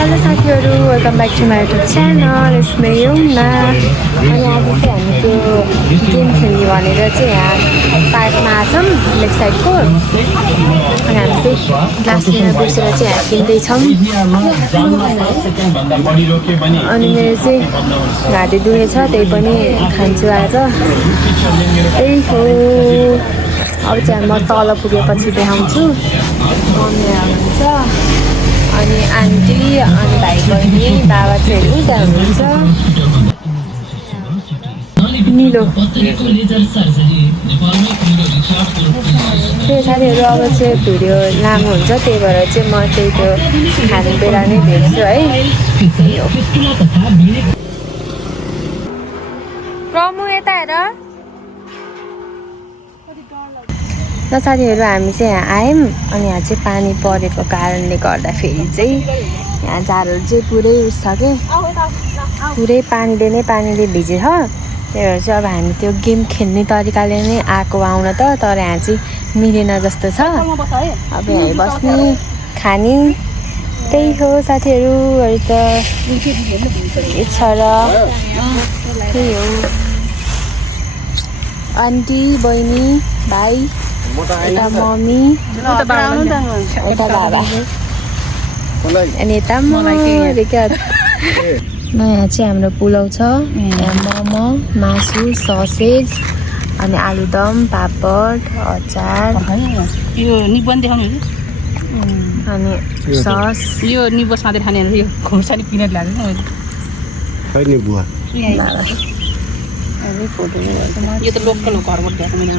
Hello साथीहरू, welcome back to my YouTube channel. यसमा युम्ना अनि आज चाहिँ हामी त्यो गेम खेल्ने भनेर चाहिँ यहाँ पार्कमा आछौँ लेक साइडको। अनि हामी चाहिँ ग्लास लिन बिर्सेर चाहिँ यहाँ किन्दैछौँ। अनि मेरो चाहिँ घाँटी दुखेछ, त्यही पनि खान्छु आज। त्यही हो। अब चाहिँ म तल पुगेपछि देखाउँछु। मम्मी हुनुहुन्छ अनि आन्टी अनि भाइ बहिनी बाबा चाहिँ उता हुनुहुन्छ। निलो त्यो साथीहरू अब चाहिँ भिडियो लामो हुन्छ, त्यही भएर चाहिँ म चाहिँ त्यो खाने बेला नै भेट्छु है। प्रमु यता हेर ल साथीहरू, हामी चाहिँ यहाँ आयौँ। अनि यहाँ चाहिँ पानी परेको कारणले गर्दाखेरि चाहिँ यहाँ झारहरू चाहिँ पुरै उस छ कि पुरै पानीले भिजेछ। त्यही भएर चाहिँ अब हामी त्यो गेम खेल्ने तरिकाले नै आएको आउन त, तर यहाँ चाहिँ मिलेन जस्तो छ। अब यहाँ बस्ने खाने त्यही हो साथीहरू। अहिले त छ र त्यही हो। आन्टी बहिनी भाइ यता मम्मी यता बाबा अनि यता क्या यहाँ चाहिँ हाम्रो पुलाउ छ। यहाँ मोमो, मासु, ससेज अनि आलुदम, पापड, अचार यो निबन देखाउनु अनि सस। यो निबो साँधेर खाने यो खोर्सानी पिनेट लाग्छ मैले खै नि बुवा यो त लोकल हो, घरबाट ल्याएको मैले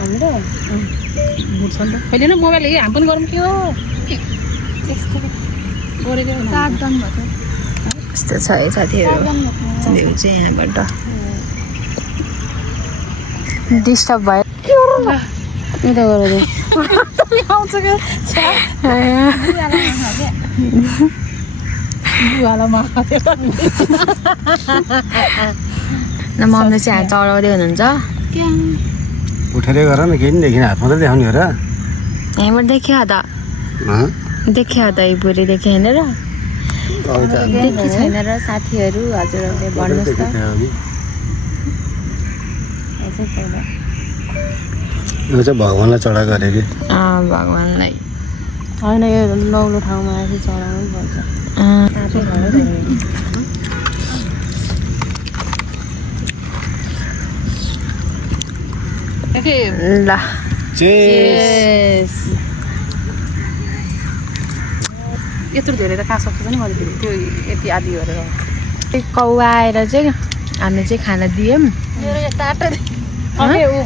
होइन न मोबाइल हाम पनि गरौँ के हो यस्तो छ है साथीहरू। भ्यू चाहिँ यहाँबाट डिस्टर्ब भयो। मम्मीले चाहिँ यहाँ चढाउँदै हुनुहुन्छ। उठेर गर न, केही नि देखिन, हात मात्रै देखाउने हो र। यहीँबाट देखियो त बुढी देखियो होइन र, देखि छैन र साथीहरू। हजुरहरूले भन्नुहोस् त। यो चाहिँ भगवान्लाई चढाएको अरे कि भगवान्लाई होइन, यो नौलो ठाउँमा आएर चढाउनु पर्छ। ल यत्रो धेरै त कहाँ सक्छ पनि मैले त्यो यति आदि गरेर कौवा आएर चाहिँ हामीले चाहिँ खाना दियौँ। ऊ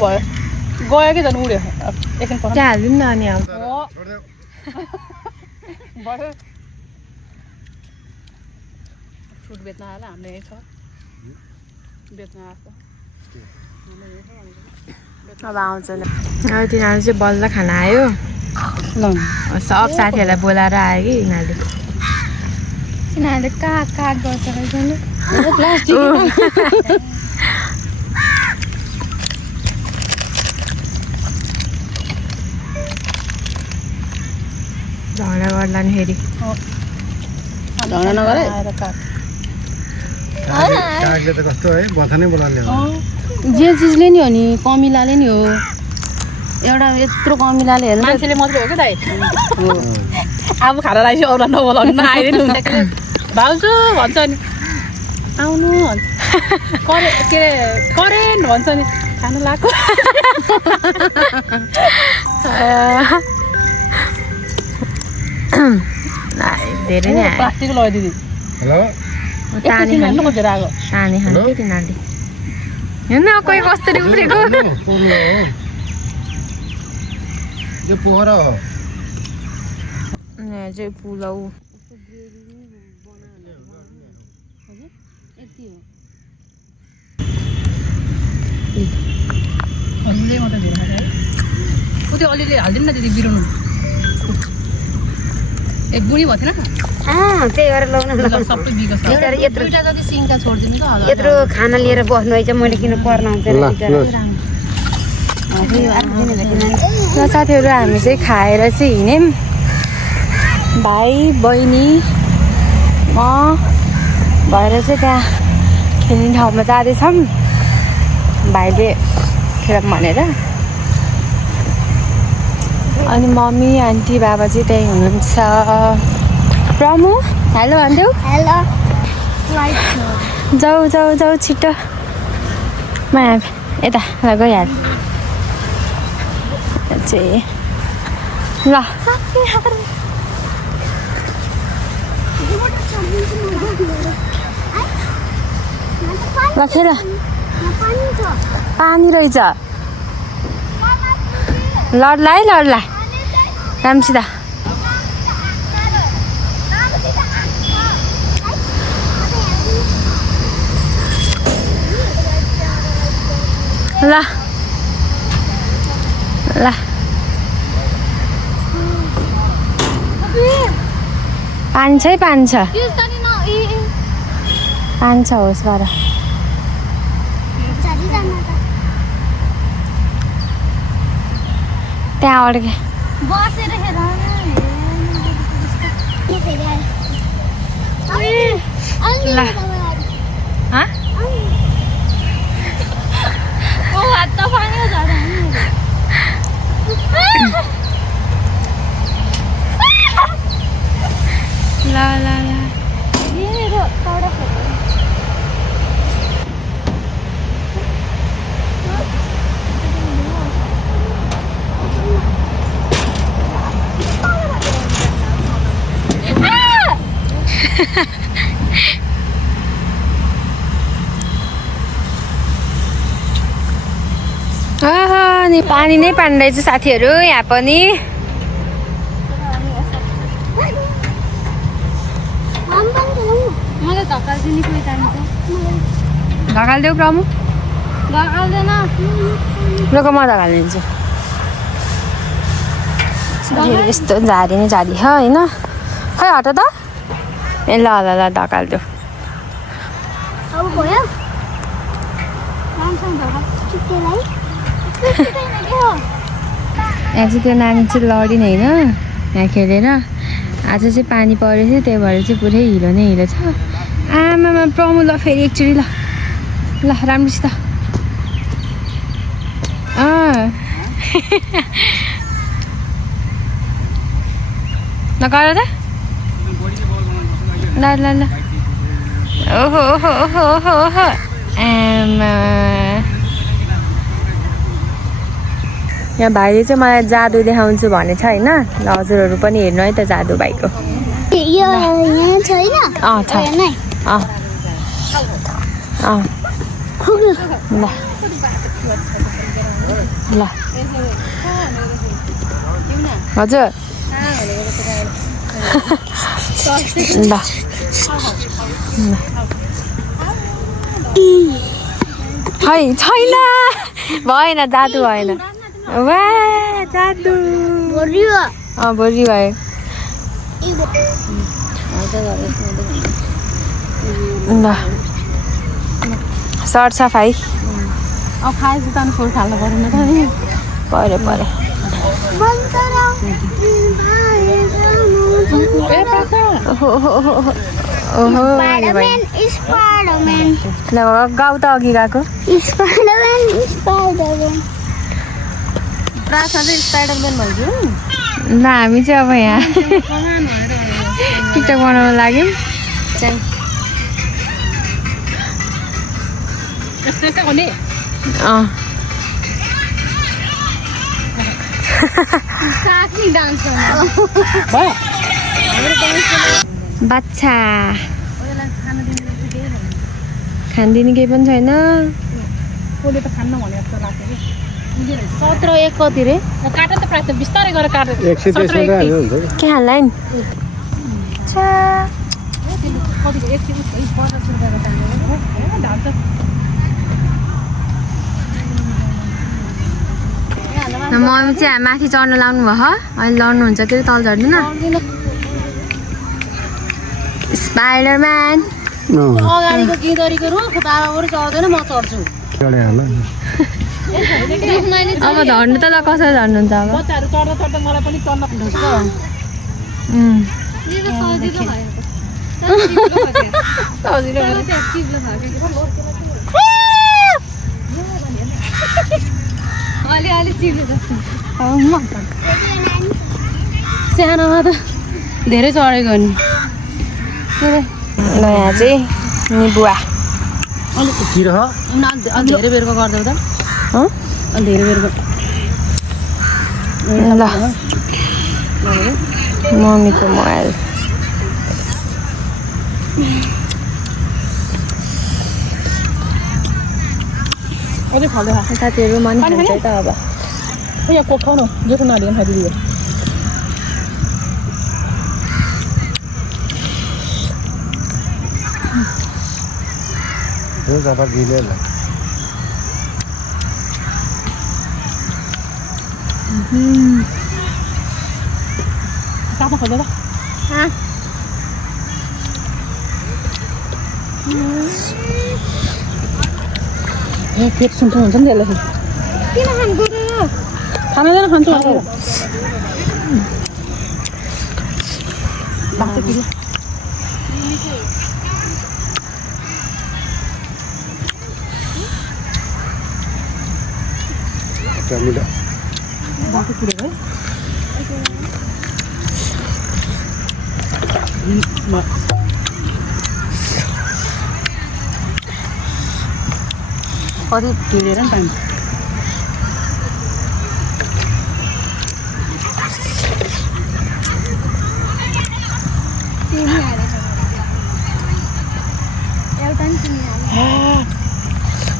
भयो गयो कि झन् उड्यो एकछिन त्यहाँ हालिदिउँ न। अनि अब फ्रुट बेच्न आएर हाम्रो यहीँ छ बेच्न आएको। अब आउँछ ल। अब तिनीहरू चाहिँ बल्ल खाना आयो। सब साथीहरूलाई बोलाएर आयो कि यिनीहरूले काट गर्छ झगडा गर्ला नि फेरि। झगडा नगर कागले त कस्तो है बथा नै बोलाउने हो। जे चिजले नि हो नि, कमिलाले नि हो। एउटा यत्रो कमिलाले हेर्नु मान्छेले मात्रै हो क्या दाइ। अब खाना लाग्यो अरू नबोलाउनु नआइदिनु भाउजू भन्छ नि आउनु के करेन्ट भन्छ नि खानु लाग्यो। धेरै नै प्लास्टिक लगायो दिदी। हेलो तानी खाने खोजेर आएको तानी खाने कि तिनीहरूले हेर्न कोही कस्तरी उफ्रेको। यो पोखरा हो। यहाँ चाहिँ पुलाउ त्यो अलिअलि हालिदिनु न दिदी बिराउनु। एक बुढी भएको थिएन त्यही गरेर लगाउनु सबै बिगस यत्रो जति सिङ्का छोडिदिनु त यत्रो खाना लिएर बस्नु है चाहिँ मैले किन पर्न आउँदैन। ल साथीहरू, हामी चाहिँ खाएर चाहिँ हिँड्यौँ। भाइ बहिनी भएर चाहिँ त्यहाँ खेल्ने ठाउँमा जाँदैछौँ भाइले खेल भनेर। अनि मम्मी आन्टी बाबा चाहिँ त्यहीँ हुनुहुन्छ। प्रमु हेलो भन्देऊ। हेलो जाऊ जाऊ जाऊ छिटो म यता ल गइहाल चाहिँ ल ल खेल पानी रहेछ लड्ला है लड्ला राम्रोसित ल ल पानी छ है पानी छ पानी छ होसबाट त्यहाँ अड्के बसेर ल ल ल ल नि पानी नै पानी रहेछ साथीहरू यहाँ पनि। ढकालिदेऊ प्रमु लोक म ढकालिदिन्छु। यस्तो झारी नै झारी छ होइन खै हट त ए ल ल ल ढकालिदेऊ। यहाँ चाहिँ त्यो नानी चाहिँ लडिन होइन यहाँ खेलेर आज चाहिँ पानी परेको थियो त्यही भएर चाहिँ पुरै हिलो नै हिलो छ। आमामा प्रमु ल फेरि एकचोटि ल ल राम्रोसित नगर त ल ल ल ओहो ओहो ओहो ओहो ओहो आमा यहाँ भाइले चाहिँ मलाई जादु देखाउँछु भनेछ होइन ल हजुरहरू पनि हेर्नु है त जादु भाइको छैन छ ल ल हजुर ल खै छैन भएन जादु भएन वा जादु बोरी भयो ल सर सफाइ खाएपछि त फुल खाल्नु पर्यो नि त नि पऱ्यो पऱ्यो ल गाउँ त अघि गएको स्पाइडरम्यान भन्छु ल हामी चाहिँ अब यहाँ टिकटक बनाउन लाग्यौँ बाच्छा खानदिने केही पनि छैन 17 1 कति रे काट त प्राइस बिस्तारै गरेर काट 123 के खानलाई नि मम्मी चाहिँ माथि चढ्न लाउनु भयो अहिले लड्नुहुन्छ कि तल झर्दैन स्पाइडरम्यान अगाडिको गिदरीको रुख बाबाहरु चढ्दैन म चढ्छु अब झर्नु त ल कसरी झर्नुहुन्छ अब बच्चाहरु चढ्दा चढ्दा मलाई पनि चढ्न सानोमा त धेरै चढेको नि ल यहाँ चाहिँ निबुवा किर अलि धेरै बेरको गर्दै त हँ? अलि धेरै बेरको ल मम्मीको मोबाइल अझै खाँदै साथीहरू मन खान्छ त अब यहाँ कोक खाउनु जेठो नानीले पनि खाइदियो हो जापा दिले ल साथमा खाँदै त ए पेट सुन्छु हुन्छ नि त्यसलाई किन खानको र खानादैन खान्छु बाटो पिरो मिला बाटो पिरो है कति पिरेर नि पानी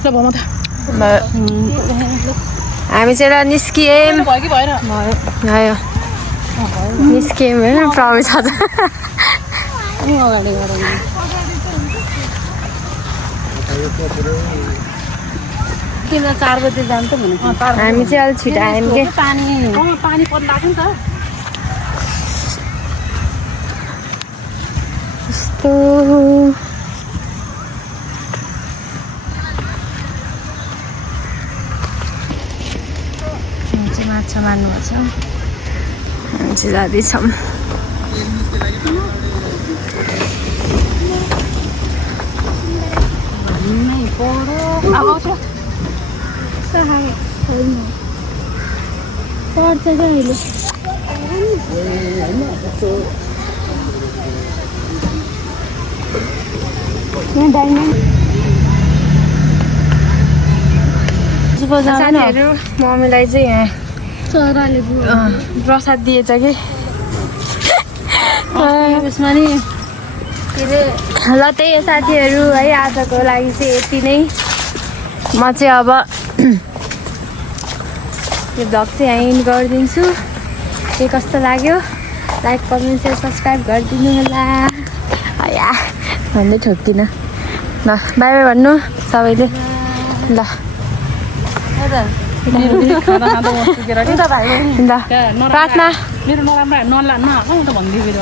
ल भम त हामी चाहिँ ल निस्कियौँ भयो कि भएन भयो निस्कियौँ होइन प्रवेश आज अगाडि गएर किन 4 बजे जान्छ भनेको हामी चाहिँ अलिक छिटो आयौँ के पानी पर्नु लाग्यो नि त यस्तो माछा मार्नु छ हामी चाहिँ जाँदैछौँ पर्छ जहिले साथीहरू मम्मीलाई चाहिँ यहाँ चराले प्रसाद दिएछ कि यसमा नि के अरे ल त्यही हो साथीहरू है आजको लागि चाहिँ यति नै म चाहिँ अब यो भ्लग चाहिँ यहाँ इन्ड गरिदिन्छु के कस्तो लाग्यो लाइक कमेन्ट सेयर सब्सक्राइब गरिदिनु होला या भन्दै ठोक्दिनँ ल बाई बाई भन्नु सबैले ल खाँदा खाँदा पुगेर नि त भाइ ल प्रार्थना मेरो नराम्रो नआएको त भनिदियो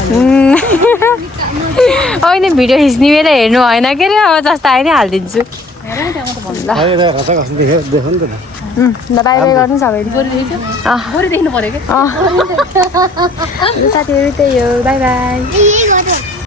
होइन भिडियो खिच्ने बेला हेर्नु भएन के अरे अब जस्तो आयो नि हालिदिन्छु ल देखो नि त ल बाई बाई गर्नु सबैले गोरी देख्नु पर्यो कि साथीहरू त्यही हो बाई बाई